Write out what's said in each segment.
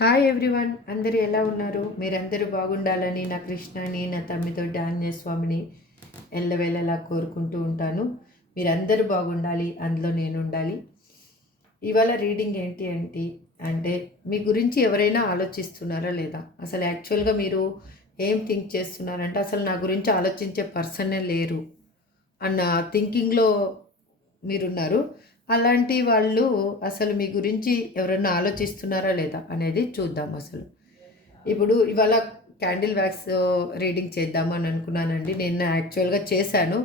Hi everyone, అందరూ ఎలా ఉన్నారు? మీరందరూ బాగుండాలని నా కృష్ణని, నా తమ్మితోటి ఆంజనేయ స్వామిని ఎల్లవేళలా కోరుకుంటూ ఉంటాను. మీరందరూ బాగుండాలి, అందులో నేను ఉండాలి. ఇవాళ రీడింగ్ అంటే మీ గురించి ఎవరైనా ఆలోచిస్తున్నారా లేదా? అసలు యాక్చువల్గా మీరు ఏం థింక్ చేస్తున్నారంటే అసలు నా గురించి ఆలోచించే పర్సనే లేరు అన్న థింకింగ్లో మీరున్నారు. అలాంటి వాళ్ళు అసలు మీ గురించి ఎవరన్నా ఆలోచిస్తున్నారా లేదా అనేది చూద్దాం అసలు. ఇప్పుడు ఇవాళ క్యాండిల్ వ్యాక్స్ రీడింగ్ చేద్దామని అనుకున్నానండి. నేను యాక్చువల్గా చేశాను.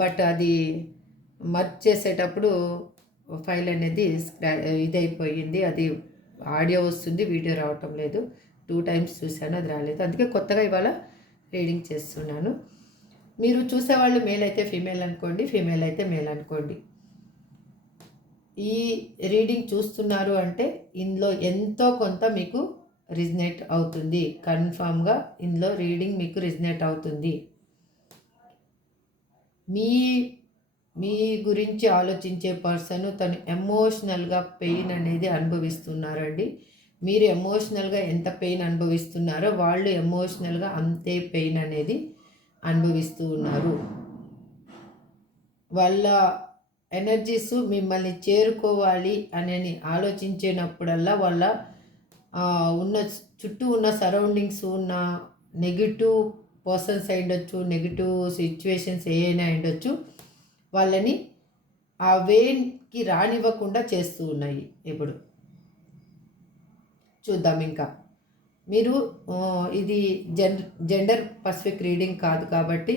బట్ అది మర్జ్ చేసేటప్పుడు ఫైల్ అనేది ఇదైపోయింది. అది ఆడియో వస్తుంది, వీడియో రావటం లేదు. 2 టైమ్స్ చూశాను, అది రాలేదు. అందుకే కొత్తగా ఇవాళ రీడింగ్ చేస్తున్నాను. మీరు చూసేవాళ్ళు మేల్ అయితే ఫీమేల్ అనుకోండి, ఫీమేల్ అయితే మేల్ అనుకోండి. ఈ రీడింగ్ చూస్తున్నారు అంటే ఇందులో ఎంతో కొంత మీకు రిజనేట్ అవుతుంది. కన్ఫామ్గా ఇందులో రీడింగ్ మీకు రిజనేట్ అవుతుంది. మీ మీ గురించి ఆలోచించే పర్సన్ తను ఎమోషనల్గా పెయిన్ అనేది అనుభవిస్తున్నారండి. మీరు ఎమోషనల్గా ఎంత పెయిన్ అనుభవిస్తున్నారో వాళ్ళు ఎమోషనల్గా అంతే పెయిన్ అనేది అనుభవిస్తూ ఉన్నారు. వాళ్ళ ఎనర్జీస్ మిమ్మల్ని చేరుకోవాలి అని ఆలోచించినప్పుడల్లా వాళ్ళ ఉన్న చుట్టూ ఉన్న సరౌండింగ్స్ ఉన్న నెగిటివ్ పర్సన్స్ అయ్యుండొచ్చు, నెగిటివ్ సిచ్యువేషన్స్ ఏవైనా అయ్యుండొచ్చు, వాళ్ళని ఆ వేకి రానివ్వకుండా చేస్తూ ఉన్నాయి. ఇప్పుడు చూద్దాం. ఇంకా మీరు ఇది జెండర్ పసిఫిక్ రీడింగ్ కాదు కాబట్టి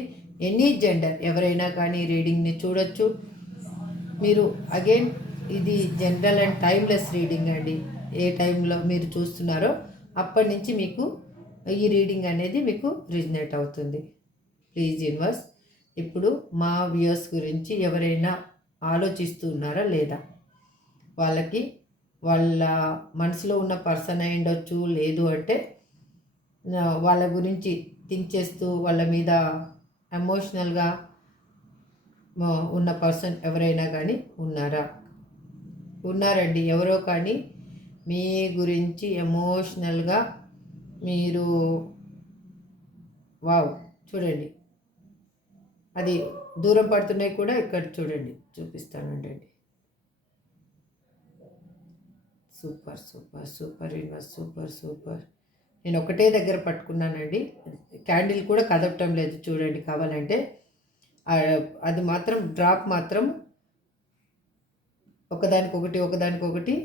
ఎనీ జెండర్ ఎవరైనా కానీ రీడింగ్ని చూడొచ్చు. మీరు అగైన్ ఇది జనరల్ అండ్ టైమ్లెస్ రీడింగ్ అండి. ఏ టైంలో మీరు చూస్తున్నారో అప్పటి నుంచి మీకు ఈ రీడింగ్ అనేది మీకు రిజనేట్ అవుతుంది. ప్లీజ్ యూనివర్స్, ఇప్పుడు మా వ్యూయర్స్ గురించి ఎవరైనా ఆలోచిస్తూ ఉన్నారా లేదా? వాళ్ళకి వాళ్ళ మనసులో ఉన్న పర్సన్ అయి ఉండొచ్చు, లేదు అంటే వాళ్ళ గురించి థింక్ చేస్తూ వాళ్ళ మీద ఎమోషనల్గా ఉన్న పర్సన్ ఎవరైనా కానీ ఉన్నారండి. ఎవరో కానీ మీ గురించి ఎమోషనల్గా మీరు వావ్ చూడండి, అది దూరం పడుతున్నాయి కూడా. ఇక్కడ చూడండి, చూపిస్తానండి. Super super super universe, super super. నేను ఒకటే దగ్గర పట్టుకున్నానండి. క్యాండిల్ కూడా కదపటం లేదు చూడండి. కావాలంటే అది మాత్రం డ్రాప్ మాత్రం ఒకదానికొకటి.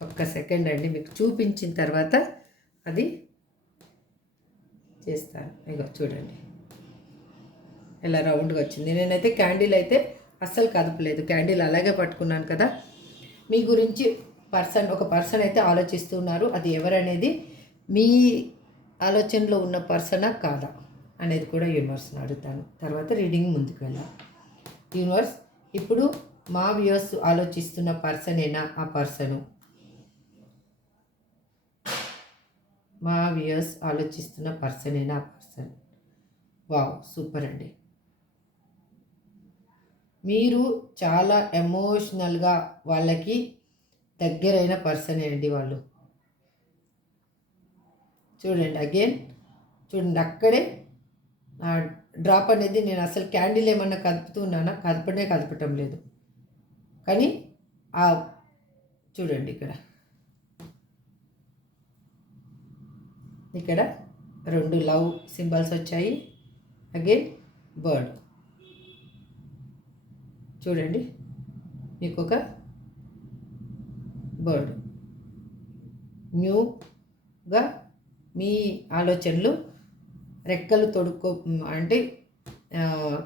ఒక్క సెకండ్ అండి, మీకు చూపించిన తర్వాత అది చేస్తాను. ఇగో చూడండి ఎలా రౌండ్గా వచ్చింది. నేనైతే క్యాండిల్ అయితే అస్సలు కదపలేదు, క్యాండిల్ అలాగే పట్టుకున్నాను కదా. మీ గురించి ఒక పర్సన్ అయితే ఆలోచిస్తున్నారు. అది ఎవరనేది మీ ఆలోచనలో ఉన్న పర్సనా కాదా అనేది కూడా యూనివర్స్ని అడుగుతాను. తర్వాత రీడింగ్ ముందుకు వెళ్ళాం. యూనివర్స్, ఇప్పుడు మా వ్యూయర్స్ ఆలోచిస్తున్న పర్సనేనా ఆ పర్సను? మా వ్యూయర్స్ ఆలోచిస్తున్న పర్సనేనా ఆ పర్సన్? వావ్ సూపర్ అండి. మీరు చాలా ఎమోషనల్గా వాళ్ళకి దగ్గరైన పర్సనే అండి వాళ్ళు. చూడండి అగైన్, చూడండి అక్కడే డ్రాప్ అనేది. నేను అసలు క్యాండిల్ ఏమన్నా కదుపుతున్నానా? కదపటం లేదు. కానీ చూడండి ఇక్కడ 2 లవ్ సింబల్స్ వచ్చాయి. అగైన్ బర్డ్ చూడండి, మీకు ఒక బర్డ్ న్యూగా మీ ఆలోచనలు రెక్కలు అంటే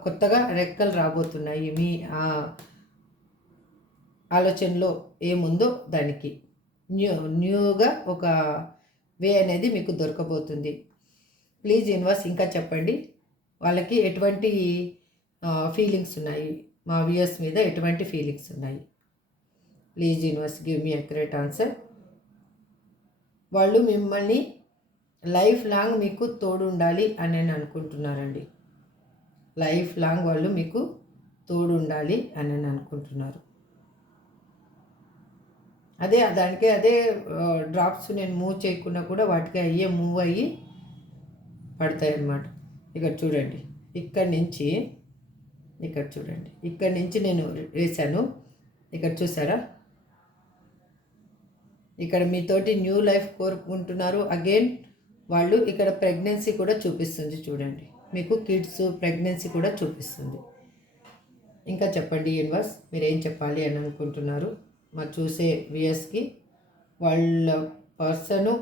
కొత్తగా రెక్కలు రాబోతున్నాయి. మీ ఆలోచనలో ఏముందో దానికి న్యూగా ఒక వే అనేది మీకు దొరకబోతుంది. ప్లీజ్ యూనివర్స్ ఇంకా చెప్పండి, వాళ్ళకి ఎటువంటి ఫీలింగ్స్ ఉన్నాయి? మా వ్యూయర్స్ మీద ఎటువంటి ఫీలింగ్స్ ఉన్నాయి? Please universe give me accurate answer. వాళ్ళు మిమ్మల్ని లైఫ్ లాంగ్ మీకు తోడు ఉండాలి అని నేను అనుకుంటున్నారండి. లైఫ్ లాంగ్ వాళ్ళు మీకు తోడు ఉండాలి అని నేను అనుకుంటున్నారు. దానికే అదే డ్రాప్స్ నేను మూవ్ చేయకుండా కూడా వాటికి అయ్యే మూవ్ అయ్యి పడతాయి అన్నమాట. ఇక్కడ చూడండి, ఇక్కడ నుంచి నేను వేసాను. ఇక్కడ చూసారా, ఇక్కడ మీతోటి న్యూ లైఫ్ కోరుకుంటున్నారు. అగైన్ వాళ్ళు ఇక్కడ ప్రెగ్నెన్సీ కూడా చూపిస్తుంది చూడండి, మీకు కిడ్స్ ప్రెగ్నెన్సీ కూడా చూపిస్తుంది. ఇంకా చెప్పండి యూనివర్స్, మీరు ఏం చెప్పాలి అని అనుకుంటున్నారు మా చూసే వ్యూయర్స్కి? వాళ్ళ person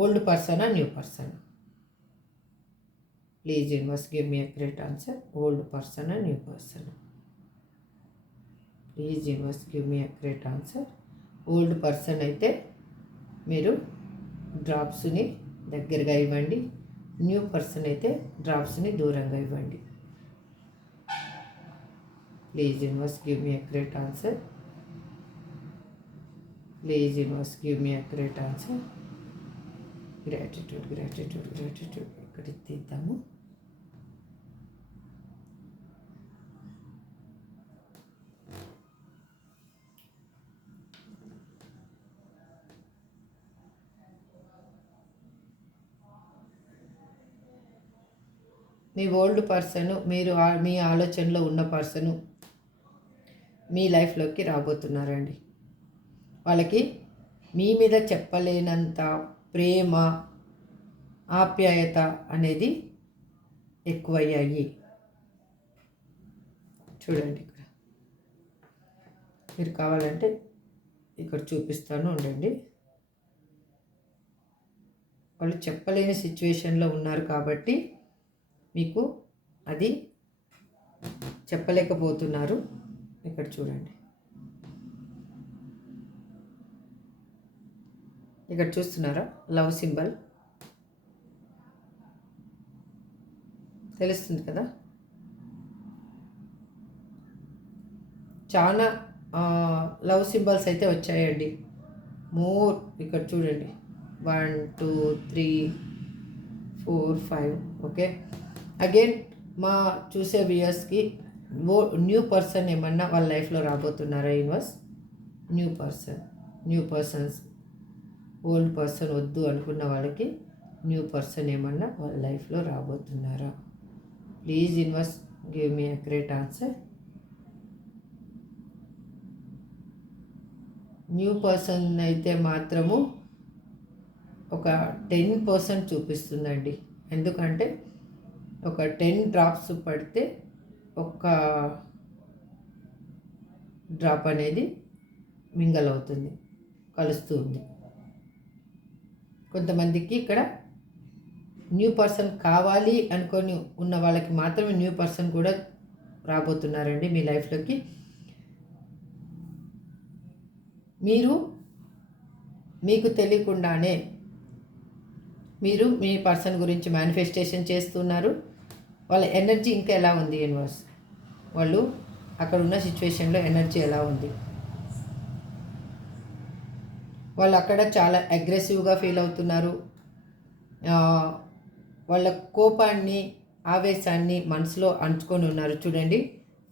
old persona, new person? Please universe give me a great answer. Old persona, new person? Please universe give me a great answer. Old person అయితే మీరు డ్రాప్స్ని దగ్గరగా ఇవ్వండి, న్యూ పర్సన్ అయితే డ్రాప్స్ని దూరంగా ఇవ్వండి. Please universe give me a great answer. Please universe give me a great answer. Gratitude gratitude gratitude ఇక్కడ తీద్దాము. మీ old person, మీరు మీ ఆలోచనలో ఉన్న పర్సను మీ లైఫ్లోకి రాబోతున్నారండి. వాళ్ళకి మీ మీద చెప్పలేనంత ప్రేమ, ఆప్యాయత అనేది ఎక్కువయ్యాయి. చూడండి, ఇక్కడ మీరు కావాలంటే ఇక్కడ చూపిస్తాను, ఉండండి. వాళ్ళు చెప్పలేని సిచ్యువేషన్లో ఉన్నారు కాబట్టి మీకు అది చెప్పలేకపోతున్నారు. ఇక్కడ చూడండి, ఇక్కడ చూస్తున్నారా లవ్ సింబల్ తెలుస్తుంది కదా? చాలా లవ్ సింబల్స్ అయితే వచ్చాయండి. మోర్ ఇక్కడ చూడండి, 1 2 3 4 5. ఓకే, అగైన్ మా చూసే వ్యూయర్స్కి న్యూ పర్సన్ ఏమన్నా వాళ్ళ లైఫ్లో రాబోతున్నారా universe? New persons, old person వద్దు అనుకున్న వాళ్ళకి న్యూ పర్సన్ ఏమన్నా వాళ్ళ లైఫ్లో రాబోతున్నారా? Please universe give me a great answer. New person అయితే మాత్రము ఒక 10% చూపిస్తుందండి. ఎందుకంటే ఒక 10 డ్రాప్స్ పడితే ఒక డ్రాప్ అనేది మింగల్ అవుతుంది, కలుస్తూ ఉంది. కొంతమందికి ఇక్కడ న్యూ పర్సన్ కావాలి అనుకొని ఉన్న వాళ్ళకి మాత్రమే న్యూ పర్సన్ కూడా రాబోతున్నారండి మీ లైఫ్లోకి. మీకు తెలియకుండానే మీరు మీ పర్సన్ గురించి మేనిఫెస్టేషన్ చేస్తున్నారు. వాళ్ళ ఎనర్జీ ఇంకా ఎలా ఉంది యూనివర్స్? వాళ్ళు అక్కడ ఉన్న సిచ్యువేషన్లో ఎనర్జీ ఎలా ఉంది? వాళ్ళు అక్కడ చాలా అగ్రెసివ్గా ఫీల్ అవుతున్నారు. వాళ్ళ కోపాన్ని, ఆవేశాన్ని మనసులో అంచుకొని ఉన్నారు. చూడండి,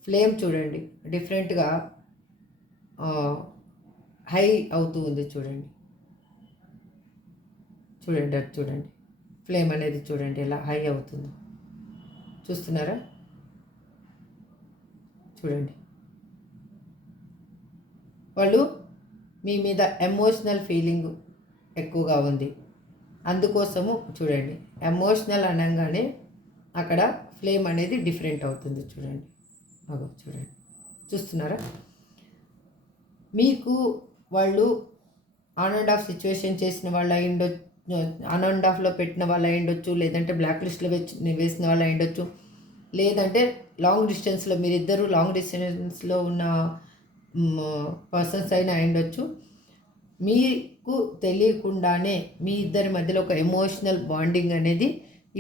ఫ్లేమ్ చూడండి, డిఫరెంట్గా హై అవుతూ ఉంది. చూడండి అది చూడండి, ఫ్లేమ్ అనేది చూడండి ఎలా హై అవుతుందో. చూస్తున్నారా? చూడండి, వాళ్ళు మీ మీద ఎమోషనల్ ఫీలింగ్ ఎక్కువగా ఉంది. అందుకోసము చూడండి, ఎమోషనల్ అనగానే అక్కడ ఫ్లేమ్ అనేది డిఫరెంట్ అవుతుంది. చూడండి, చూడండి, చూస్తున్నారా? మీకు వాళ్ళు ఆన్ అండ్ ఆఫ్ సిచ్యువేషన్ చేసిన వాళ్ళు అయ్యిండొచ్చు, ఆన్ అండ్ ఆఫ్లో పెట్టిన వాళ్ళు అయ్యిండొచ్చు, లేదంటే బ్లాక్ లిస్ట్లో వేసిన వాళ్ళు అయ్యిండొచ్చు, లేదంటే లాంగ్ డిస్టెన్స్లో మీరిద్దరూ లాంగ్ డిస్టెన్స్లో ఉన్న పర్సన్స్ అయినా అయ్యిండొచ్చు. మీకు తెలియకుండానే మీ ఇద్దరి మధ్యలో ఒక ఎమోషనల్ బాండింగ్ అనేది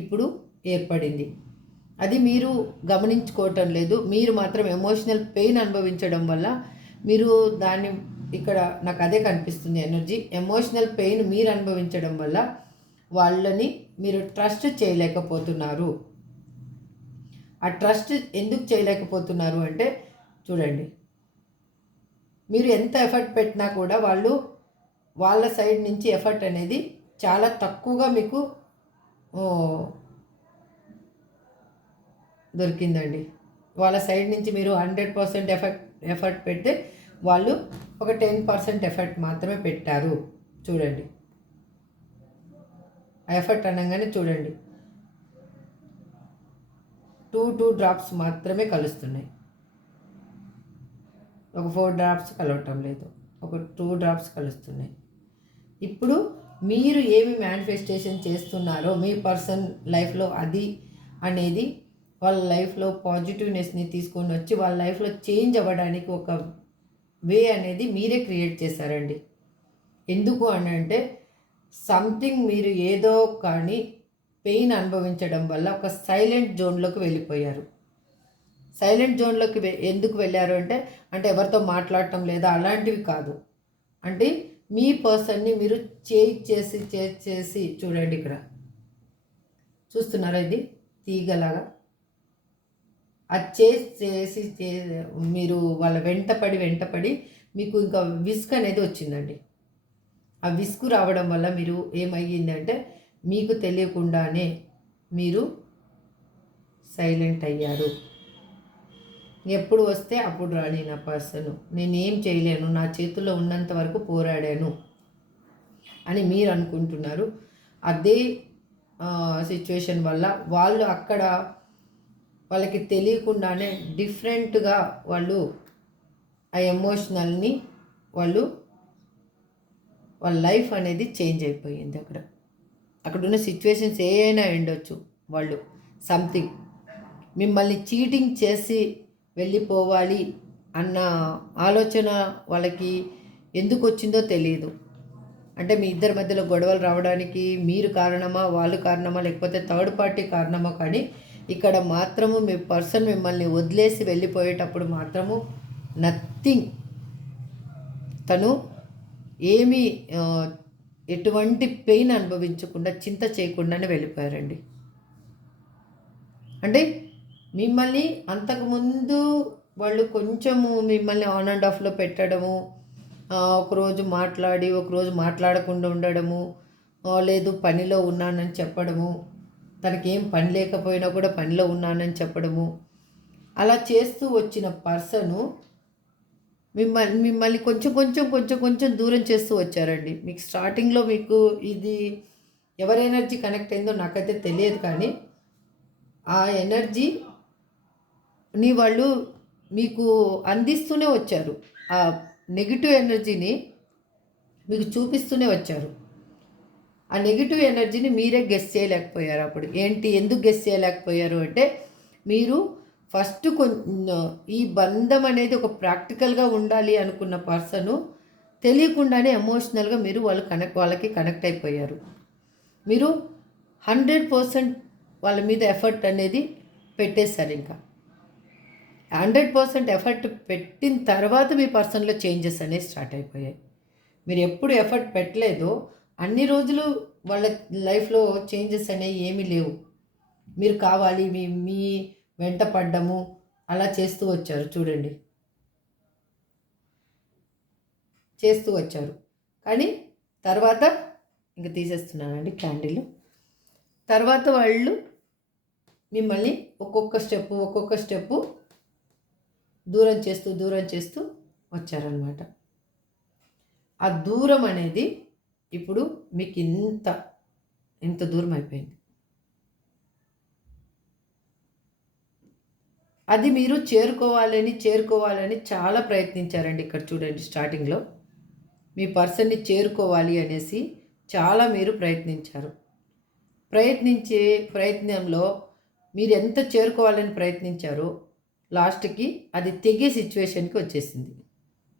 ఇప్పుడు ఏర్పడింది. అది మీరు గమనించుకోవటం లేదు. మీరు మాత్రం ఎమోషనల్ పెయిన్ అనుభవించడం వల్ల మీరు దాన్ని, ఇక్కడ నాకు అదే కనిపిస్తుంది ఎనర్జీ. ఎమోషనల్ పెయిన్ మీరు అనుభవించడం వల్ల వాళ్ళని మీరు ట్రస్ట్ చేయలేకపోతున్నారు. ఆ ట్రస్ట్ ఎందుకు చేయలేకపోతున్నారు అంటే చూడండి, మీరు ఎంత ఎఫర్ట్ పెట్టినా కూడా వాళ్ళ సైడ్ నుంచి ఎఫర్ట్ అనేది చాలా తక్కువగా మీకు దొరికిందండి. వాళ్ళ సైడ్ నుంచి మీరు 100% ఎఫర్ట్ పెడితే వాళ్ళు ఒక 10% ఎఫర్ట్ మాత్రమే పెట్టారు. చూడండి, ఎఫర్ట్ అనగానే చూడండి 2 డ్రాప్స్ మాత్రమే కలుస్తున్నాయి. ఒక 4 డ్రాప్స్ కలవటం లేదు, ఒక 2 డ్రాప్స్ కలుస్తున్నాయి. ఇప్పుడు మీరు ఏమి మేనిఫెస్టేషన్ చేస్తున్నారో మీ పర్సన్ లైఫ్లో అది అనేది వాళ్ళ లైఫ్లో పాజిటివ్నెస్ని తీసుకొని వచ్చి వాళ్ళ లైఫ్లో చేంజ్ అవ్వడానికి ఒక వే అనేది మీరే క్రియేట్ చేశారండి. ఎందుకు అని అంటే సంథింగ్ మీరు ఏదో కానీ పెయిన్ అనుభవించడం వల్ల ఒక సైలెంట్ జోన్లోకి వెళ్ళిపోయారు. సైలెంట్ జోన్లోకి ఎందుకు వెళ్ళారు అంటే ఎవరితో మాట్లాడటం లేదా అలాంటివి కాదు. అంటే మీ పర్సన్ని మీరు చేసి చూడండి, ఇక్కడ చూస్తున్నారా, ఇది తీగలాగా అది చేసి మీరు వాళ్ళ వెంటపడి మీకు ఇంకా విసుగు అనేది వచ్చిందండి. ఆ విసుగు రావడం వల్ల మీరు ఏమయ్యిందంటే మీకు తెలియకుండానే మీరు సైలెంట్ అయ్యారు. ఎప్పుడు వస్తే అప్పుడు రాని నా పర్సన్, నేనేం చేయలేను, నా చేతుల్లో ఉన్నంత వరకు పోరాడాను అని మీరు అనుకుంటున్నారు. అదే సిచ్యువేషన్ వల్ల వాళ్ళు అక్కడ వాళ్ళకి తెలియకుండానే డిఫరెంట్గా వాళ్ళు ఆ ఎమోషనల్ని వాళ్ళ లైఫ్ అనేది చేంజ్ అయిపోయింది. అక్కడ ఉన్న సిచ్యువేషన్స్ ఏమైనా ఉండొచ్చు. వాళ్ళు సంథింగ్ మిమ్మల్ని చీటింగ్ చేసి వెళ్ళిపోవాలి అన్న ఆలోచన వాళ్ళకి ఎందుకు వచ్చిందో తెలియదు. అంటే మీ ఇద్దరి మధ్యలో గొడవలు రావడానికి మీరు కారణమా, వాళ్ళు కారణమా, లేకపోతే థర్డ్ పార్టీ కారణమా, కానీ ఇక్కడ మాత్రము మీ పర్సన్ మిమ్మల్ని వదిలేసి వెళ్ళిపోయేటప్పుడు మాత్రము నథింగ్, తను ఏమీ ఎటువంటి పెయిన్ అనుభవించకుండా చింత చేయకుండానే వెళ్ళిపోయారండి. అంటే మిమ్మల్ని అంతకుముందు వాళ్ళు కొంచెము మిమ్మల్ని ఆన్ అండ్ ఆఫ్లో పెట్టడము, ఒకరోజు మాట్లాడి ఒకరోజు మాట్లాడకుండా ఉండడము, లేదు పనిలో ఉన్నానని చెప్పడము, తనకేం పని లేకపోయినా కూడా పనిలో ఉన్నానని చెప్పడము, అలా చేస్తూ వచ్చిన పర్సను మిమ్మల్ని కొంచెం దూరం చేస్తూ వచ్చారండి. మీకు స్టార్టింగ్లో మీకు ఇది ఎవరి ఎనర్జీ కనెక్ట్ అయిందో నాకైతే తెలియదు, కానీ ఆ ఎనర్జీని వాళ్ళు మీకు అందిస్తూనే వచ్చారు. ఆ నెగిటివ్ ఎనర్జీని మీకు చూపిస్తూనే వచ్చారు. ఆ నెగిటివ్ ఎనర్జీని మీరే గెస్ చేయలేకపోయారు. అప్పుడు ఎందుకు గెస్ చేయలేకపోయారు అంటే మీరు ఫస్ట్ ఈ బంధం అనేది ఒక ప్రాక్టికల్గా ఉండాలి అనుకున్న పర్సను తెలియకుండానే ఎమోషనల్గా మీరు వాళ్ళకి కనెక్ట్ అయిపోయారు. మీరు 100% వాళ్ళ మీద ఎఫర్ట్ అనేది పెట్టేశారు. ఇంకా 100% ఎఫర్ట్ పెట్టిన తర్వాత మీ పర్సన్లో చేంజెస్ అనేవి స్టార్ట్ అయిపోయాయి. మీరు ఎప్పుడు ఎఫర్ట్ పెట్టలేదో అన్ని రోజులు వాళ్ళ లైఫ్లో చేంజెస్ అనేవి ఏమీ లేవు. మీరు కావాలి మీ వెంట పడ్డము అలా చేస్తూ వచ్చారు. చూడండి, చేస్తూ వచ్చారు. కానీ తర్వాత ఇంకా తీసేస్తున్నానండి క్యాండిల్. తర్వాత వాళ్ళు మిమ్మల్ని ఒక్కొక్క స్టెప్పు దూరం చేస్తూ వచ్చారనమాట. ఆ దూరం అనేది ఇప్పుడు మీకు ఇంత దూరం అయిపోయింది. అది మీరు చేరుకోవాలని చాలా ప్రయత్నించారండి. ఇక్కడ చూడండి, స్టార్టింగ్లో మీ పర్సన్ని చేరుకోవాలి అనేసి చాలా మీరు ప్రయత్నించారు. ప్రయత్నంలో మీరు ఎంత చేరుకోవాలని ప్రయత్నించారో లాస్ట్కి అది తెగే సిచ్యువేషన్కి వచ్చేసింది.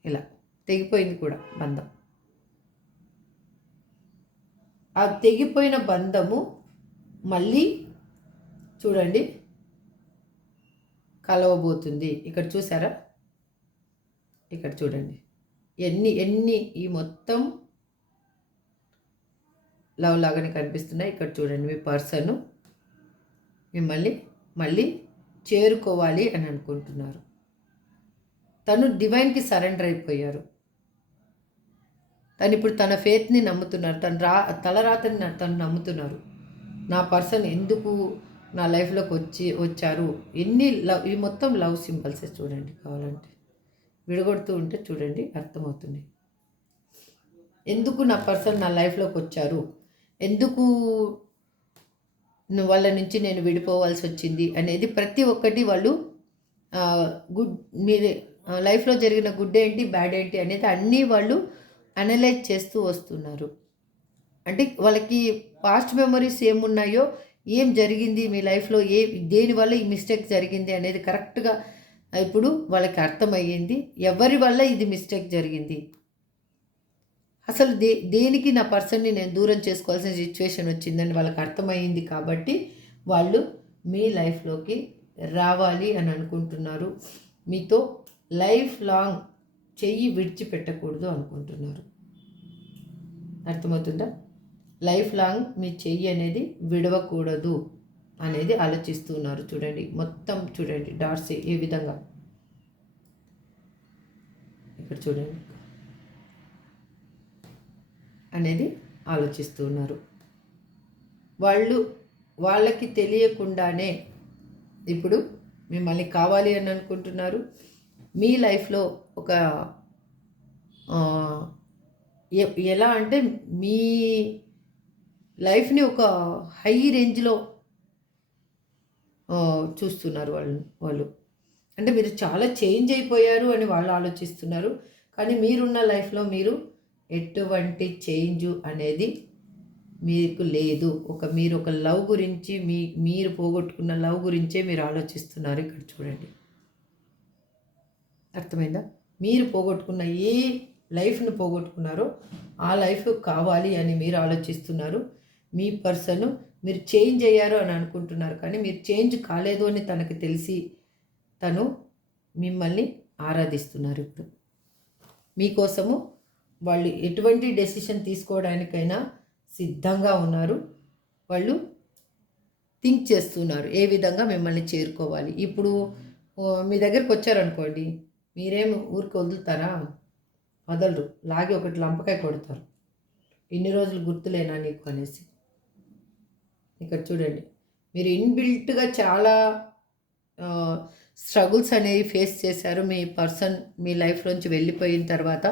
ఇలా తెగిపోయింది కూడా బంధం. ఆ తెగిపోయిన బంధము మళ్ళీ చూడండి కలవబోతుంది. ఇక్కడ చూసారా, ఇక్కడ చూడండి ఎన్ని ఈ మొత్తం లవ్ లాగానే కనిపిస్తున్నాయి. ఇక్కడ చూడండి, మీ పర్సన్ మిమ్మల్ని మళ్ళీ చేరుకోవాలి అని అనుకుంటున్నారు. తను డివైన్కి సరెండర్ అయిపోయారు. తను ఇప్పుడు తన ఫేత్ని నమ్ముతున్నారు, తలరాతని తను నమ్ముతున్నారు. నా పర్సన్ ఎందుకు నా లైఫ్లోకి వచ్చారు. ఎన్ని లవ్, ఈ మొత్తం లవ్ సింబల్సే చూడండి, కావాలంటే విడగొడుతూ ఉంటే చూడండి అర్థమవుతుంది. ఎందుకు నా పర్సన్ నా లైఫ్లోకి వచ్చారు, ఎందుకు వాళ్ళ నుంచి నేను విడిపోవాల్సి వచ్చింది అనేది ప్రతి ఒక్కటి వాళ్ళు గుడ్, మీరే లైఫ్లో జరిగిన గుడ్ ఏంటి బ్యాడ్ ఏంటి అనేది అన్నీ వాళ్ళు అనలైజ్ చేస్తూ వస్తున్నారు. అంటే వాళ్ళకి పాస్ట్ మెమరీస్ ఏమున్నాయో, ఏం జరిగింది మీ లైఫ్లో, దేనివల్ల ఈ మిస్టేక్ జరిగింది అనేది కరెక్ట్గా ఇప్పుడు వాళ్ళకి అర్థమయ్యింది. ఎవరి వల్ల ఇది మిస్టేక్ జరిగింది, అసలు దేనికి నా పర్సన్ని నేను దూరం చేసుకోవాల్సిన సిచ్యువేషన్ వచ్చిందని వాళ్ళకి అర్థమయ్యింది. కాబట్టి వాళ్ళు మీ లైఫ్లోకి రావాలి అని అనుకుంటున్నారు. మీతో లైఫ్ లాంగ్ చెయ్యి విడిచిపెట్టకూడదు అనుకుంటున్నారు. అర్థమవుతుందా? లైఫ్ లాంగ్ మీ చెయ్యి అనేది విడవకూడదు అనేది ఆలోచిస్తున్నారు. చూడండి మొత్తం, చూడండి డాట్స్ ఏ విధంగా, ఇక్కడ చూడండి అనేది ఆలోచిస్తున్నారు. వాళ్ళకి తెలియకుండానే ఇప్పుడు మిమ్మల్ని కావాలి అని అనుకుంటున్నారు. మీ లైఫ్లో ఒక ఎలా అంటే మీ లైఫ్ని ఒక హై రేంజ్లో చూస్తున్నారు వాళ్ళు. అంటే మీరు చాలా చేంజ్ అయిపోయారు అని వాళ్ళు ఆలోచిస్తున్నారు. కానీ మీరున్న లైఫ్లో మీరు ఎటువంటి చేంజ్ అనేది మీకు లేదు. మీరు ఒక లవ్ గురించి, మీరు పోగొట్టుకున్న లవ్ గురించే మీరు ఆలోచిస్తున్నారు. ఇక్కడ చూడండి, అర్థమైందా? మీరు పోగొట్టుకున్న ఏ లైఫ్ను పోగొట్టుకున్నారో ఆ లైఫ్ కావాలి అని మీరు ఆలోచిస్తున్నారు. మీ పర్సన్ మీరు చేంజ్ అయ్యారు అని అనుకుంటున్నారు, కానీ మీరు చేంజ్ కాలేదు అని తనకు తెలిసి తను మిమ్మల్ని ఆరాధిస్తున్నారు. ఇప్పుడు మీకోసము వాళ్ళు ఎటువంటి డెసిషన్ తీసుకోవడానికైనా సిద్ధంగా ఉన్నారు. వాళ్ళు థింక్ చేస్తున్నారు ఏ విధంగా మిమ్మల్ని చేరుకోవాలి. ఇప్పుడు మీ దగ్గరికి వచ్చారనుకోండి, మీరేం ఊరికి వదులుతారా? వదలరు. లాగి ఒకటి లంపకాయ కొడతారు. ఇన్ని రోజులు గుర్తులేనా నీకు అనేసి. ఇక్కడ చూడండి, మీరు ఇన్బిల్ట్గా చాలా స్ట్రగుల్స్ అనేవి ఫేస్ చేశారు. మీ పర్సన్ మీ లైఫ్లోంచి వెళ్ళిపోయిన తర్వాత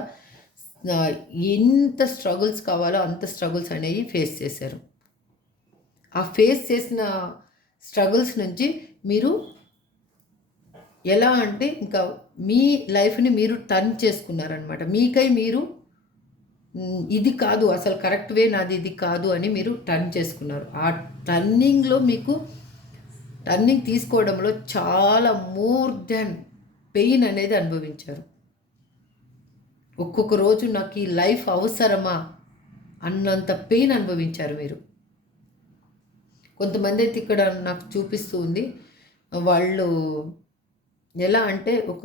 ఎంత స్ట్రగుల్స్ కావాలో అంత స్ట్రగుల్స్ అనేవి ఫేస్ చేశారు. ఆ ఫేస్ చేసిన స్ట్రగుల్స్ నుంచి మీరు ఎలా అంటే ఇంకా మీ లైఫ్ని మీరు టర్న్ చేసుకున్నారనమాట. మీకై మీరు ఇది కాదు అసలు కరెక్ట్ వే నాది, ఇది కాదు అని మీరు టర్న్ చేసుకున్నారు. ఆ టర్నింగ్లో మీకు టర్నింగ్ తీసుకోవడంలో చాలా మోర్ దాన్ పెయిన్ అనేది అనుభవించారు. ఒక్కొక్క రోజు నాకు ఈ లైఫ్ అవసరమా అన్నంత పెయిన్ అనుభవించారు మీరు. కొంతమంది అయితే ఇక్కడ నాకు చూపిస్తూ ఉంది, వాళ్ళు ఎలా అంటే ఒక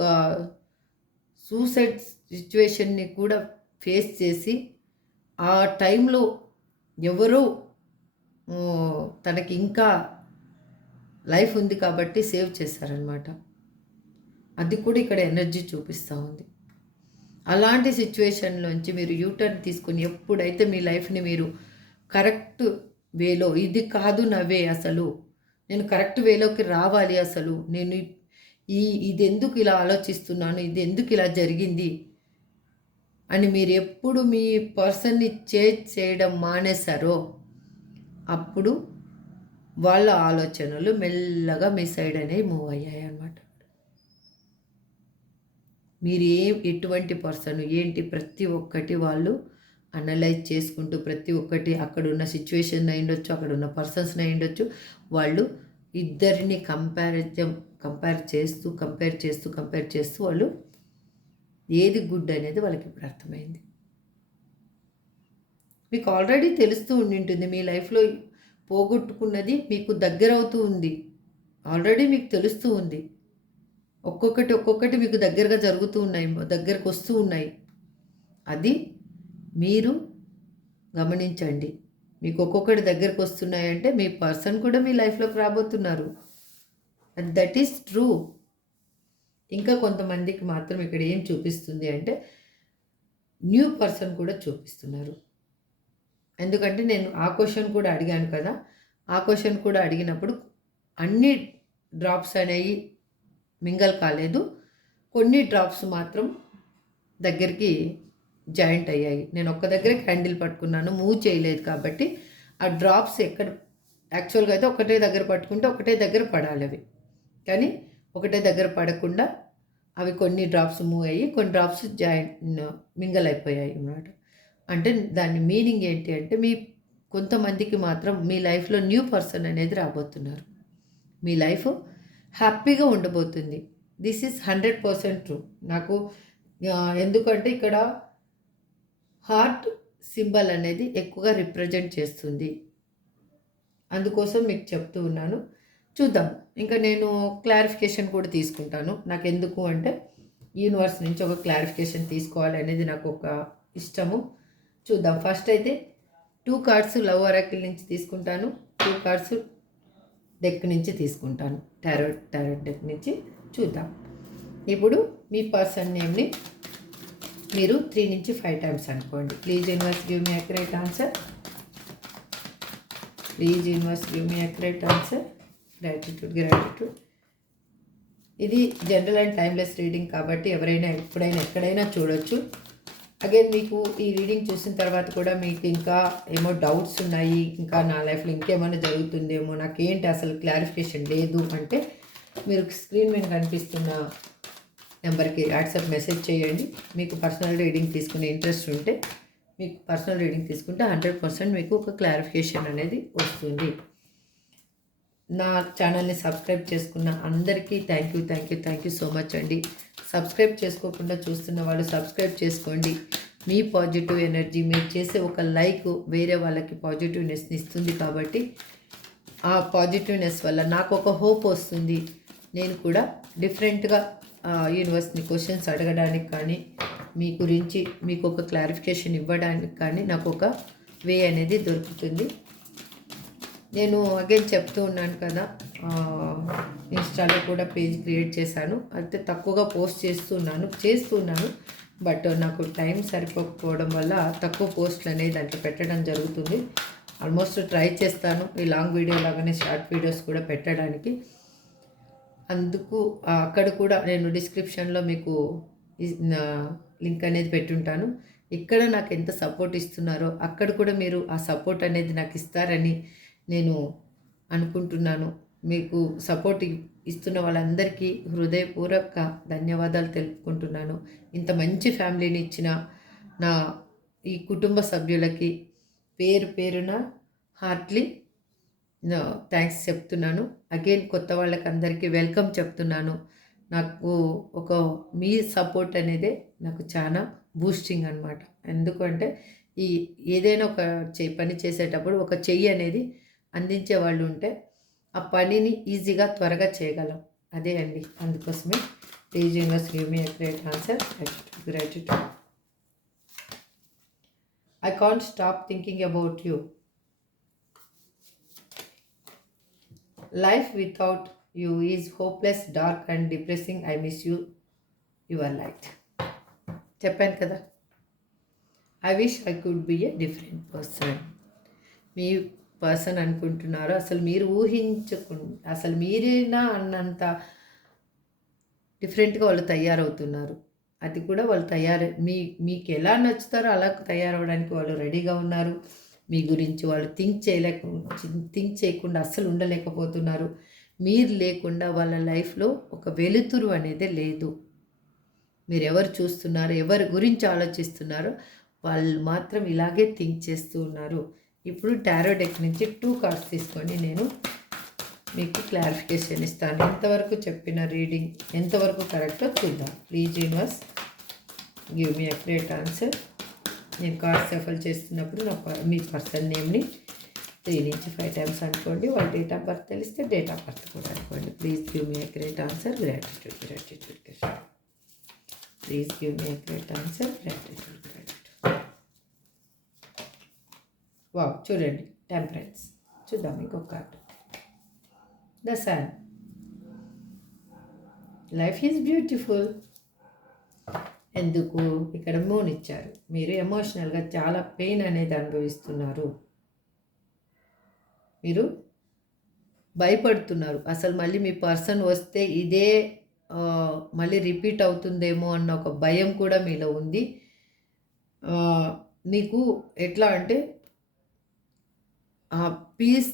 సూసైడ్ సిచ్యువేషన్ని కూడా ఫేస్ చేసి ఆ టైంలో ఎవరో తనకి ఇంకా లైఫ్ ఉంది కాబట్టి సేవ్ చేశారనమాట. అది కూడా ఇక్కడ ఎనర్జీ చూపిస్తూ ఉంది. అలాంటి సిచ్యువేషన్లోంచి మీరు యూటర్న్ తీసుకొని ఎప్పుడైతే మీ లైఫ్ని మీరు కరెక్ట్ వేలో, ఇది కాదు నా వే, అసలు నేను కరెక్ట్ వేలోకి రావాలి, అసలు నేను ఇది ఎందుకు ఇలా ఆలోచిస్తున్నాను, ఇది ఎందుకు ఇలా జరిగింది అని మీరు ఎప్పుడు మీ పర్సన్ని చేయడం మానేశారో అప్పుడు వాళ్ళ ఆలోచనలు మెల్లగా మీ సైడ్ అనేవి మూవ్ అయ్యాయి అన్నమాట. మీరు ఎటువంటి పర్సన్ ఏంటి ప్రతి ఒక్కటి వాళ్ళు అనలైజ్ చేసుకుంటూ, ప్రతి ఒక్కటి అక్కడున్న సిచ్యువేషన్ అయ్యుండొచ్చు, అక్కడున్న పర్సన్స్ని అయ్యుండొచ్చు, వాళ్ళు ఇద్దరిని కంపేర్ చేస్తూ వాళ్ళు ఏది గుడ్ అనేది వాళ్ళకి ఇప్పుడు అర్థమైంది. మీకు ఆల్రెడీ తెలుస్తూ ఉండింటుంది, మీ లైఫ్లో పోగొట్టుకున్నది మీకు దగ్గర అవుతూ ఉంది. ఆల్రెడీ మీకు తెలుస్తూ ఉంది. ఒక్కొక్కటి మీకు దగ్గరగా జరుగుతూ ఉన్నాయి, దగ్గరకు వస్తూ ఉన్నాయి. అది మీరు గమనించండి. మీకు ఒక్కొక్కటి దగ్గరకు వస్తున్నాయంటే మీ పర్సన్ కూడా మీ లైఫ్లోకి రాబోతున్నారు. That is true. ఇంకా కొంతమందికి మాత్రం ఇక్కడ ఏం చూపిస్తుంది అంటే న్యూ పర్సన్ కూడా చూపిస్తున్నారు. ఎందుకంటే నేను ఆ క్వశ్చన్ కూడా అడిగాను కదా, ఆ క్వశ్చన్ కూడా అడిగినప్పుడు అన్ని డ్రాప్స్ అనేవి మింగల్ కాలేదు, కొన్ని డ్రాప్స్ మాత్రం దగ్గరికి జాయింట్ అయ్యాయి. నేను ఒక్క దగ్గరే క్యాండిల్ పట్టుకున్నాను, మూవ్ చేయలేదు కాబట్టి ఆ డ్రాప్స్ ఎక్కడ యాక్చువల్గా అయితే ఒకటే దగ్గర పట్టుకుంటే ఒకటే దగ్గర పడాలి అవి, కానీ ఒకటే దగ్గర పడకుండా అవి కొన్ని డ్రాప్స్ మూవ్ అయ్యి కొన్ని డ్రాప్స్ జాయింట్ మింగల్ అయిపోయాయి అన్నమాట. అంటే దాని మీనింగ్ ఏంటి అంటే కొంతమందికి మాత్రం మీ లైఫ్లో న్యూ పర్సన్ అనేది రాబోతున్నారు. మీ లైఫ్ హ్యాపీగా ఉండబోతుంది. This is 100% true. నాకు ఎందుకంటే ఇక్కడ హార్ట్ సింబల్ అనేది ఎక్కువగా రిప్రజెంట్ చేస్తుంది, అందుకోసం మీకు చెప్తూ ఉన్నాను. చూద్దాం, ఇంకా నేను క్లారిఫికేషన్ కూడా తీసుకుంటాను. నాకు ఎందుకు అంటే యూనివర్స్ నుంచి ఒక క్లారిఫికేషన్ తీసుకోవాలి అనేది నాకు ఒక ఇష్టము. చూద్దాం. ఫస్ట్ అయితే 2 కార్డ్స్ లవ్ ఒరాకిల్ నుంచి తీసుకుంటాను, 2 కార్డ్స్ డెక్ నుంచి తీసుకుంటాను, టారో డెక్ నుంచి. చూద్దాం. ఇప్పుడు మీ పర్సన్ నేమ్ని మీరు 3 నుంచి 5 టైమ్స్ అనుకోండి. Please universe give me accurate answer. Please universe give me accurate answer. Gratitude. ఇది జనరల్ అండ్ టైమ్లెస్ రీడింగ్ కాబట్టి ఎవరైనా ఎప్పుడైనా ఎక్కడైనా చూడొచ్చు. అగైన్ మీకు ఈ రీడింగ్ చూసిన తర్వాత కూడా మీకు ఇంకా ఏమో డౌట్స్ ఉన్నాయి, ఇంకా నా లైఫ్లో ఇంకేమైనా జరుగుతుందేమో, నాకేంటి అసలు క్లారిఫికేషన్ లేదు అంటే మీరు స్క్రీన్ మీద కనిపిస్తున్న నెంబర్కి వాట్సాప్ మెసేజ్ చేయండి. మీకు పర్సనల్ రీడింగ్ తీసుకునే ఇంట్రెస్ట్ ఉంటే మీకు పర్సనల్ రీడింగ్ తీసుకుంటే 100% మీకు ఒక క్లారిఫికేషన్ అనేది వస్తుంది. నా ఛానల్ని సబ్స్క్రైబ్ చేసుకున్న అందరికీ థ్యాంక్ యూ సో మచ్ అండి. సబ్స్క్రైబ్ చేసుకోకుండా చూస్తున్న వాళ్ళు సబ్స్క్రైబ్ చేసుకోండి. మీ పాజిటివ్ ఎనర్జీ, మీరు చేసే ఒక లైక్ వేరే వాళ్ళకి పాజిటివ్నెస్ని ఇస్తుంది కాబట్టి ఆ పాజిటివ్నెస్ వల్ల నాకు ఒక హోప్ వస్తుంది. నేను కూడా డిఫరెంట్గా యూనివర్స్ని క్వశ్చన్స్ అడగడానికి కానీ మీ గురించి మీకు ఒక క్లారిఫికేషన్ ఇవ్వడానికి కానీ నాకు ఒక వే అనేది దొరుకుతుంది. నేను అగైన్ చెప్తూ ఉన్నాను కదా, ఇన్స్టాలో కూడా పేజ్ క్రియేట్ చేశాను. అయితే తక్కువగా పోస్ట్ చేస్తున్నాను బట్ నాకు టైం సరిపోకపోవడం వల్ల తక్కువ పోస్టులు అనేది దాంట్లో పెట్టడం జరుగుతుంది. ఆల్మోస్ట్ ట్రై చేస్తాను ఈ లాంగ్ వీడియో లాగానే షార్ట్ వీడియోస్ కూడా పెట్టడానికి. అందుకు అక్కడ కూడా నేను డిస్క్రిప్షన్లో మీకు లింక్ అనేది పెట్టుంటాను. ఇక్కడ నాకు ఎంత సపోర్ట్ ఇస్తున్నారో అక్కడ కూడా మీరు ఆ సపోర్ట్ అనేది నాకు ఇస్తారని నేను అనుకుంటున్నాను. మీకు సపోర్ట్ ఇస్తున్న వాళ్ళందరికీ హృదయపూర్వక ధన్యవాదాలు తెలుపుకుంటున్నాను. ఇంత మంచి ఫ్యామిలీని ఇచ్చిన నా ఈ కుటుంబ సభ్యులకి పేరున హార్ట్లీ థ్యాంక్స్ చెప్తున్నాను. అగైన్ కొత్త వాళ్ళకి అందరికీ వెల్కమ్ చెప్తున్నాను. నాకు మీ సపోర్ట్ అనేది నాకు చాలా బూస్టింగ్ అనమాట. ఎందుకంటే ఏదైనా ఒక పని చేసేటప్పుడు ఒక చెయ్యి అనేది అందించే వాళ్ళు ఉంటే ఆ పనిని ఈజీగా త్వరగా చేయగలం. అదే అండి, అందుకోసమే please universe give me a great answer. Gratitude. I can't stop thinking about you. Life without you is hopeless, dark and depressing. I miss you, your light. చెప్పాను కదా, I wish I could be a different person. Me person అనుకుంటున్నారో అసలు మీరు అసలు మీరేనా అన్నంత డిఫరెంట్గా వాళ్ళు తయారవుతున్నారు. అది కూడా వాళ్ళు మీకు ఎలా నచ్చుతారో అలా తయారవడానికి వాళ్ళు రెడీగా ఉన్నారు. మీ గురించి వాళ్ళు థింక్ చేయకుండా అస్సలు ఉండలేకపోతున్నారు. మీరు లేకుండా వాళ్ళ లైఫ్లో ఒక వెలుతురు అనేది లేదు. మీరు ఎవరు చూస్తున్నారో, ఎవరి గురించి ఆలోచిస్తున్నారో వాళ్ళు మాత్రం ఇలాగే థింక్ చేస్తూ ఉన్నారు. ఇప్పుడు టారో డెక్ నుంచి 2 కార్డ్స్ తీసుకొని నేను మీకు క్లారిఫికేషన్ ఇస్తాను. ఎంతవరకు చెప్పిన రీడింగ్ ఎంతవరకు కరెక్టో చూద్దాం. Please universe give me accurate answer. నేను కార్డ్స్ షఫల్ చేస్తున్నప్పుడు మీ పర్సన్ నేమ్ని 3 నుంచి 5 టైమ్స్ అనుకోండి. వాళ్ళ డేట్ ఆఫ్ బర్త్ తెలిస్తే డేట్ ఆఫ్ బర్త్ కూడా అనుకోండి. Please give me accurate answer. Gratitude. Please give me accurate answer. Gratitude. Wow, చూడండి, టెంపరెన్స్. చూద్దాం ఇంకొక card. The sun. Life is beautiful. ఎందుకు? ఇక్కడ మూన్ ఇచ్చారు. మీరు ఎమోషనల్గా చాలా పెయిన్ అనేది అనుభవిస్తున్నారు. మీరు భయపడుతున్నారు. అసలు మళ్ళీ మీ పర్సన్ వస్తే ఇదే మళ్ళీ రిపీట్ అవుతుందేమో అన్న ఒక భయం కూడా మీలో ఉంది. మీకు ఎట్లా అంటే ఆ పీస్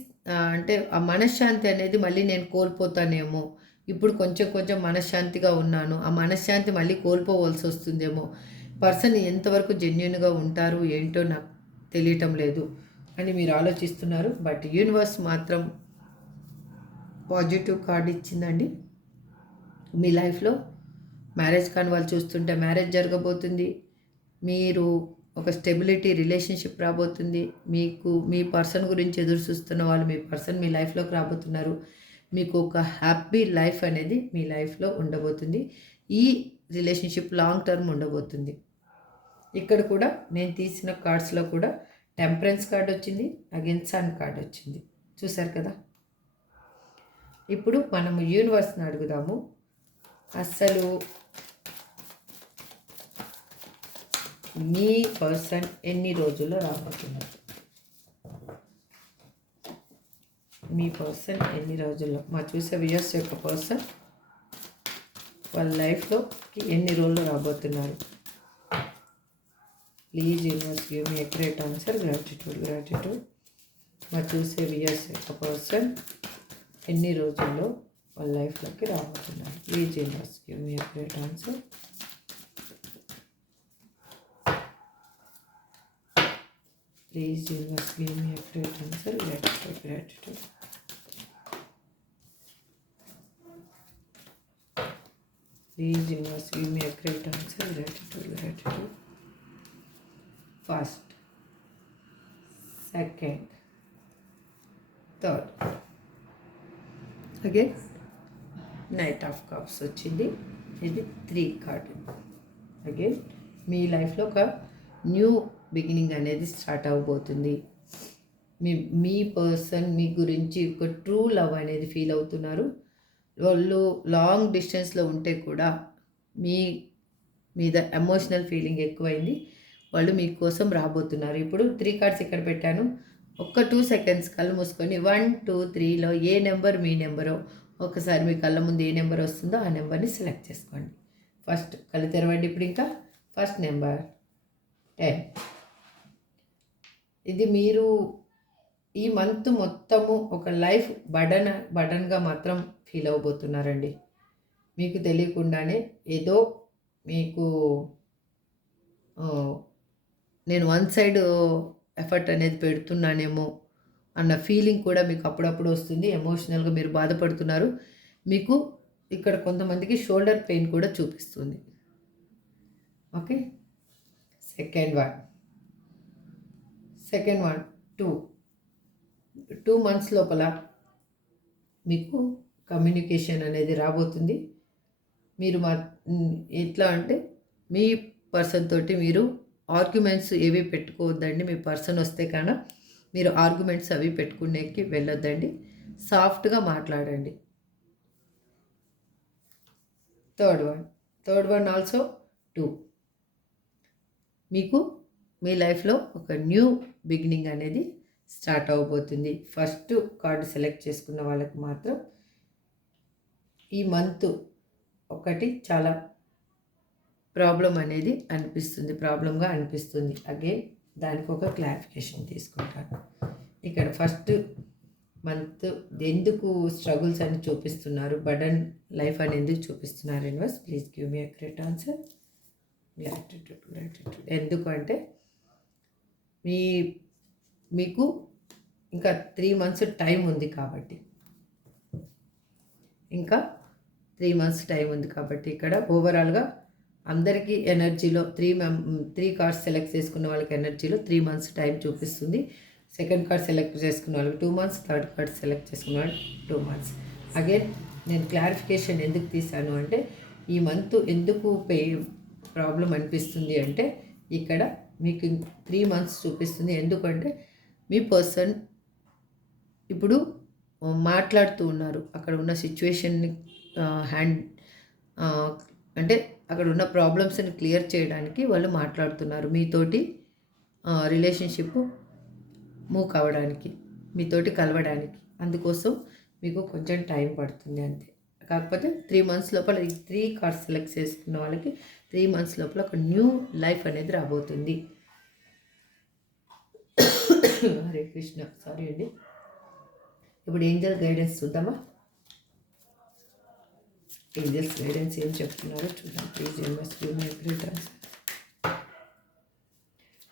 అంటే ఆ మనశ్శాంతి అనేది మళ్ళీ నేను కోల్పోతానేమో, ఇప్పుడు కొంచెం కొంచెం మనశ్శాంతిగా ఉన్నాను, ఆ మనశ్శాంతి మళ్ళీ కోల్పోవలసి వస్తుందేమో, పర్సన్ ఎంతవరకు జెన్యున్గా ఉంటారు ఏంటో నాకు తెలియటం లేదు అని మీరు ఆలోచిస్తున్నారు. బట్ యూనివర్స్ మాత్రం పాజిటివ్ కార్డ్ ఇచ్చిందండి. మీ లైఫ్లో మ్యారేజ్ కాని వాళ్ళు చూస్తుంటే మ్యారేజ్ జరగబోతుంది. మీరు ఒక స్టెబిలిటీ రిలేషన్షిప్ రాబోతుంది. మీకు మీ పర్సన్ గురించి ఎదురు చూస్తున్న వాళ్ళు మీ పర్సన్ మీ లైఫ్లోకి రాబోతున్నారు. మీకు ఒక హ్యాపీ లైఫ్ అనేది మీ లైఫ్లో ఉండబోతుంది. ఈ రిలేషన్షిప్ లాంగ్ టర్మ్ ఉండబోతుంది. ఇక్కడ కూడా నేను తీసిన కార్డ్స్లో కూడా టెంపరెన్స్ కార్డ్ వచ్చింది, అగైన్ సన్ కార్డ్ వచ్చింది. చూసారు కదా. ఇప్పుడు మనము యూనివర్స్ని అడుగుదాము. అసలు మీ పర్సన్ ఎన్ని రోజుల్లో రాబోతున్నారు? మీ పర్సన్ ఎన్ని రోజుల్లో చూసే వ్యూయర్స్ యొక్క పర్సన్ వాళ్ళ లైఫ్లోకి ఎన్ని రోజుల్లో రాబోతున్నారు? Please universe give me accurate answer. Gratitude. చూసే వ్యూయర్స్ యొక్క పర్సన్ ఎన్ని రోజుల్లో వాళ్ళ లైఫ్లోకి రాబోతున్నారు? Please universe give me accurate answer. Please universe give me a great answer. Gratitude. Please universe give me a great answer. Gratitude. First, second, third. Again, Knight of Cups వచ్చింది. ఇది 3 card. Again మీ లైఫ్లో ఒక new beginning అనేది start అవ్వబోతుంది. మీ person మీ గురించి ఒక true love అనేది feel అవుతున్నారు. వాళ్ళు లాంగ్ డిస్టెన్స్లో ఉంటే కూడా మీ మీద ఎమోషనల్ ఫీలింగ్ ఎక్కువైంది. వాళ్ళు మీకోసం రాబోతున్నారు. ఇప్పుడు 3 కార్డ్స్ ఇక్కడ పెట్టాను. ఒక్క 2 సెకండ్స్ కళ్ళు మూసుకొని 1, 2, 3లో ఏ నెంబర్ మీ నెంబరో ఒకసారి మీ కళ్ళ ముందు ఏ నెంబర్ వస్తుందో ఆ నెంబర్ని సెలెక్ట్ చేసుకోండి. ఫస్ట్ కళ్ళు తెరవండి. ఇప్పుడు ఇంకా ఫస్ట్ నెంబర్ 10. ఇది మీరు ఈ మంత్ మొత్తము ఒక లైఫ్ బడన్గా మాత్రం ఫీల్ అవ్వబోతున్నారండి. మీకు తెలియకుండానే ఏదో మీకు నేను వన్ సైడ్ ఎఫర్ట్ అనేది పెడుతున్నానేమో అన్న ఫీలింగ్ కూడా మీకు అప్పుడప్పుడు వస్తుంది. ఎమోషనల్గా మీరు బాధపడుతున్నారు. మీకు ఇక్కడ కొంతమందికి షోల్డర్ పెయిన్ కూడా చూపిస్తుంది. ఓకే. సెకండ్ వన్ 2 మంత్స్ లోపల మీకు కమ్యూనికేషన్ అనేది రాబోతుంది. మీరు ఎట్లా అంటే మీ పర్సన్ తోటి మీరు ఆర్గ్యుమెంట్స్ ఏవి పెట్టుకోవద్దండి. మీ పర్సన్ వస్తే కానీ మీరు ఆర్గ్యుమెంట్స్ అవి పెట్టుకునేకి వెళ్ళొద్దండి. సాఫ్ట్గా మాట్లాడండి. Third one also 2. మీకు మీ లైఫ్లో ఒక న్యూ బిగినింగ్ అనేది స్టార్ట్ అవ్వబోతుంది. ఫస్ట్ కార్డు సెలెక్ట్ చేసుకున్న వాళ్ళకి మాత్రం ఈ మంత్ ఒకటి చాలా ప్రాబ్లంగా అనిపిస్తుంది. అగైన్ దానికి ఒక క్లారిఫికేషన్ తీసుకుంటాను. ఇక్కడ ఫస్ట్ మంత్ ఎందుకు స్ట్రగుల్స్ అని చూపిస్తున్నారు, బర్డన్ లైఫ్ అని ఎందుకు చూపిస్తున్నారు? Universe please give me accurate answer. Gratitude. ఎందుకంటే మీకు ఇంకా 3 మంత్స్ టైం ఉంది కాబట్టి ఇక్కడ ఓవరాల్గా అందరికీ ఎనర్జీలో 3 కార్డ్స్ సెలెక్ట్ చేసుకున్న వాళ్ళకి ఎనర్జీలో 3 మంత్స్ టైం చూపిస్తుంది. సెకండ్ కార్డ్ సెలెక్ట్ చేసుకున్న వాళ్ళకి 2 మంత్స్, థర్డ్ కార్డ్ సెలెక్ట్ చేసుకున్న వాళ్ళకి 2 మంత్స్. అగైన్ నేను క్లారిఫికేషన్ ఎందుకు తీశాను అంటే ఈ మంత్ ఎందుకు ప్రాబ్లం అనిపిస్తుంది అంటే ఇక్కడ మీకు 3 మంత్స్ చూపిస్తుంది. ఎందుకంటే మీ పర్సన్ ఇప్పుడు మాట్లాడుతూ ఉన్నారు. అక్కడ ఉన్న సిచ్యువేషన్ని అంటే అక్కడ ఉన్న ప్రాబ్లమ్స్ని క్లియర్ చేయడానికి వాళ్ళు మాట్లాడుతున్నారు మీతోటి. రిలేషన్షిప్ మూవ్ కావడానికి, మీతోటి కలవడానికి. అందుకోసం మీకు కొంచెం టైం పడుతుంది అంతే. కాకపోతే 3 మంత్స్ లోపల ఈ 3 కార్డ్స్ సెలెక్ట్ చేసుకున్న వాళ్ళకి 3 మంత్స్ లోపల ఒక న్యూ లైఫ్ అనేది రాబోతుంది. హరే కృష్ణ. సారీ అండి. ఇప్పుడు ఏంజల్ గైడెన్స్ చూద్దామా? ఏంజల్స్ గైడెన్స్ ఏం చెప్తున్నారో చూద్దాం. Please universe give me accurate answer.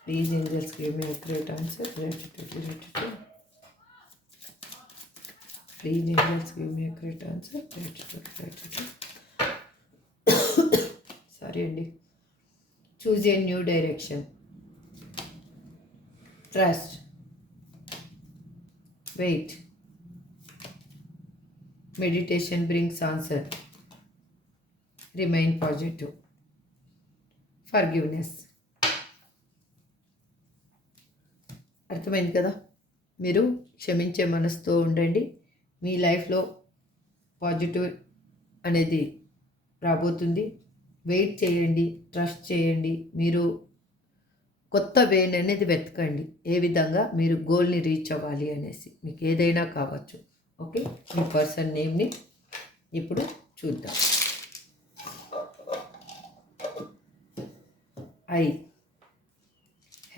Please angels give me accurate answer. Gratitude. Please angels give me accurate answer. Gratitude. Sorry అండి. Choose a new direction. Trust. Wait. Meditation brings answer. Remain positive. Forgiveness. అర్థమైంది కదా? మీరు క్షమించే మనసుతో ఉండండి. మీ లైఫ్లో positive అనేది రాబోతుంది. వెయిట్ చేయండి, ట్రస్ట్ చేయండి. మీరు కొత్త వేని అనేది వెతకండి, ఏ విధంగా మీరు గోల్ని రీచ్ అవ్వాలి అనేసి. మీకు ఏదైనా కావచ్చు. ఓకే, మీ పర్సన్ నేమ్ని ఇప్పుడు చూద్దాం. IHJSKVERMYLWZT.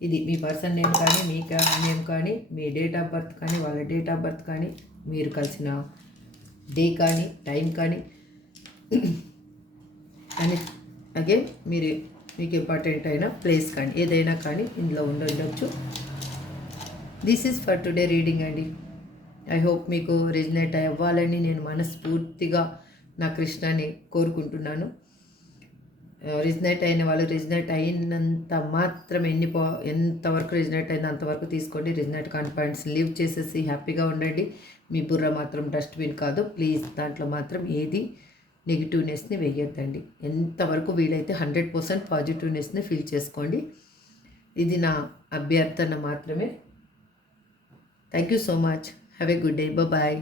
ఇది మీ పర్సన్ నేమ్ కానీ, మీ నేమ్ కానీ, మీ డేట్ ఆఫ్ బర్త్ కానీ, వాళ్ళ డేట్ ఆఫ్ బర్త్ కానీ, మీరు కలిసిన డే కానీ, టైం కానీ, అని అగైన్ మీకు ఇంపార్టెంట్ అయిన ప్లేస్ కానీ, ఏదైనా కానీ ఇందులో ఉండొచ్చు. This is for today reading అండి. ఐ హోప్ మీకు రెజినేట్ అవ్వాలని నేను మనస్ఫూర్తిగా నా కృష్ణని కోరుకుంటున్నాను. రిజనేట్ అయిన వాళ్ళు రిజనేట్ అయినంత మాత్రం ఎంతవరకు రిజనేట్ అయిందో అంతవరకు తీసుకోండి. రిజనేట్ కాని పాయింట్స్ లీవ్ చేసేసి హ్యాపీగా ఉండండి. మీ బుర్ర మాత్రం డస్ట్బిన్ కాదు. ప్లీజ్ దాంట్లో మాత్రం ఏది నెగిటివ్నెస్ని వేయొద్దండి. ఎంతవరకు వీలైతే 100% పాజిటివ్నెస్ని ఫీల్ చేసుకోండి. ఇది నా అభ్యర్థన మాత్రమే. Thank you so much. Have a good day. Bye.